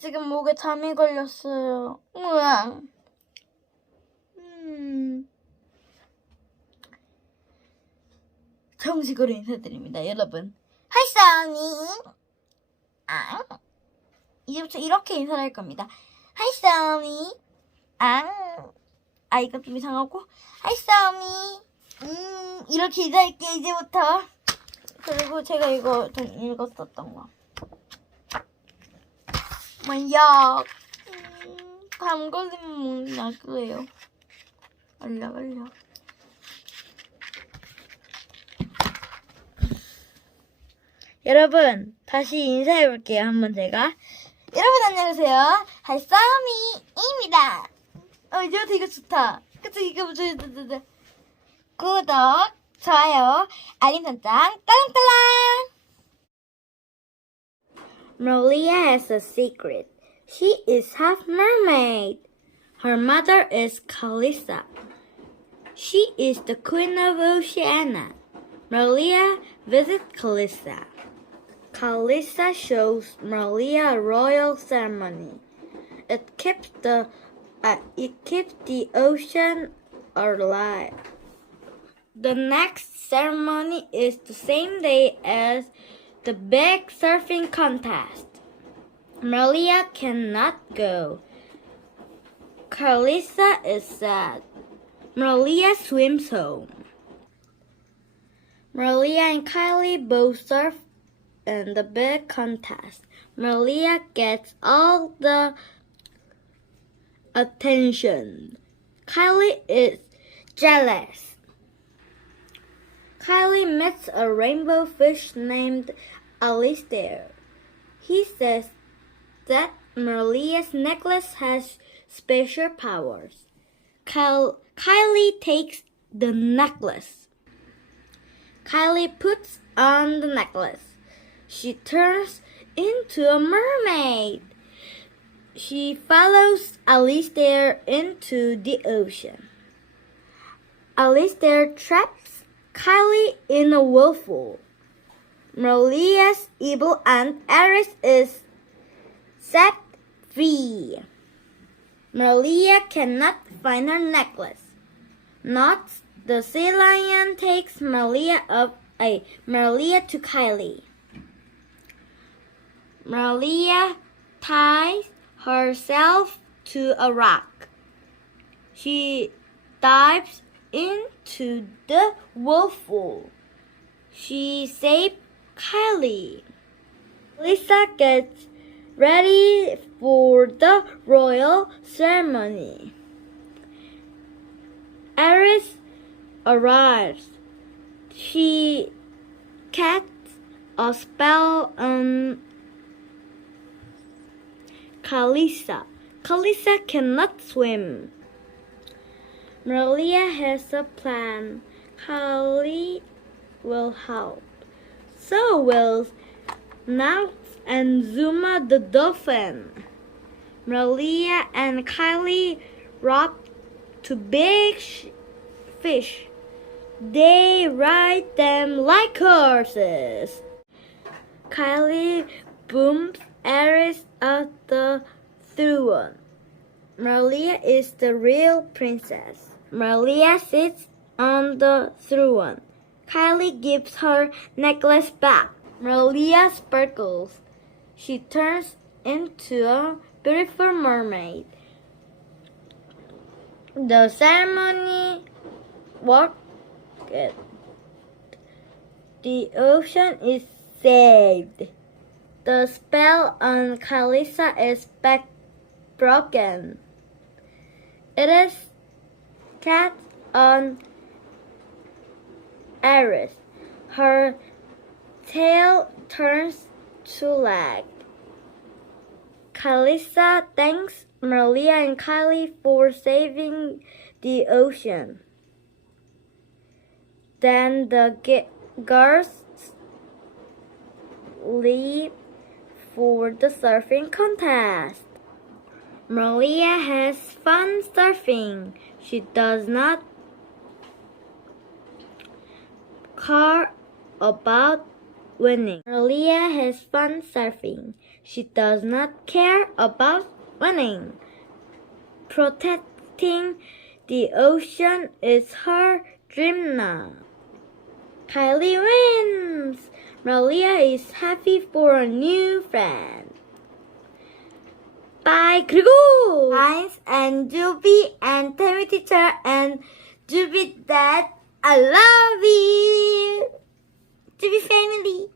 지금 목에 잠이 걸렸어요. 우와. 음. 정식으로 인사드립니다, 여러분. 하이, 써니. 아. 이제부터 이렇게 인사를 할 겁니다. 하이, 써니. 아. 아, 이거 좀 이상하고. 하이, 써니. 음, 이렇게 인사할게, 이제부터. 그리고 제가 이거 좀 읽었었던 거. 뭐야? 음, 감 걸리면 먹는 약이에요. 알려, 알려. 여러분, 다시 인사해 볼게요. 한번 제가. 여러분 안녕하세요. 할싸미입니다. 어, 이제 되게 좋다. 그치, 이거 뭐, 저, 저, 저, 저. 구독, 좋아요, 알림 설정, 딸랑딸랑! Maria has a secret. She is half mermaid. Her mother is Calissa. She is the queen of Oceania. Maria visits Calissa. Calissa shows Maria a royal ceremony. It keeps the uh, it keeps the ocean alive. The next ceremony is the same day as the big surfing contest. Maria cannot go. Carlissa is sad. Maria swims home. Maria and Kylie both surf in the big contest. Maria gets all the attention. Kylie is jealous. Kylie meets a rainbow fish named Alistair. He says that Maria's necklace has special powers. Kyle, Kylie takes the necklace. Kylie puts on the necklace. She turns into a mermaid. She follows Alistair into the ocean. Alistair traps Kylie in a whirlpool. Maria's evil aunt Eris is set free. Maria cannot find her necklace. Not the sea lion takes Maria up a Maria to Kylie. Maria ties herself to a rock. She dives into the whirlpool. She saved Kylie. Lisa gets ready for the royal ceremony. Eris arrives. She casts a spell on Kalisa. Kalisa cannot swim. Maria has a plan. Kali will help. So will Nance and Zuma the dolphin. Maria and Kylie rock to big sh- fish. They ride them like horses. Kylie booms Eris at the throne. Maria is the real princess. Maria sits on the throne. Kylie gives her necklace back. Maria sparkles. She turns into a beautiful mermaid. The ceremony worked. The ocean is saved. The spell on Kalisa is back broken. It is cast on Eris. Her tail turns to lag. Kalisa thanks Maria and Kylie for saving the ocean. Then the girls leave for the surfing contest. Maria has fun surfing. She does not care about winning. Maria has fun surfing. She does not care about winning. Protecting the ocean is her dream now. Kylie wins. Maria is happy for a new friend Bye. 그리고 Heinz and Juby and Tammy teacher and Juby dad, I love you. Juby family.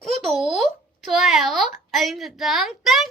구독, 좋아요, 알림 설정, 땅땅!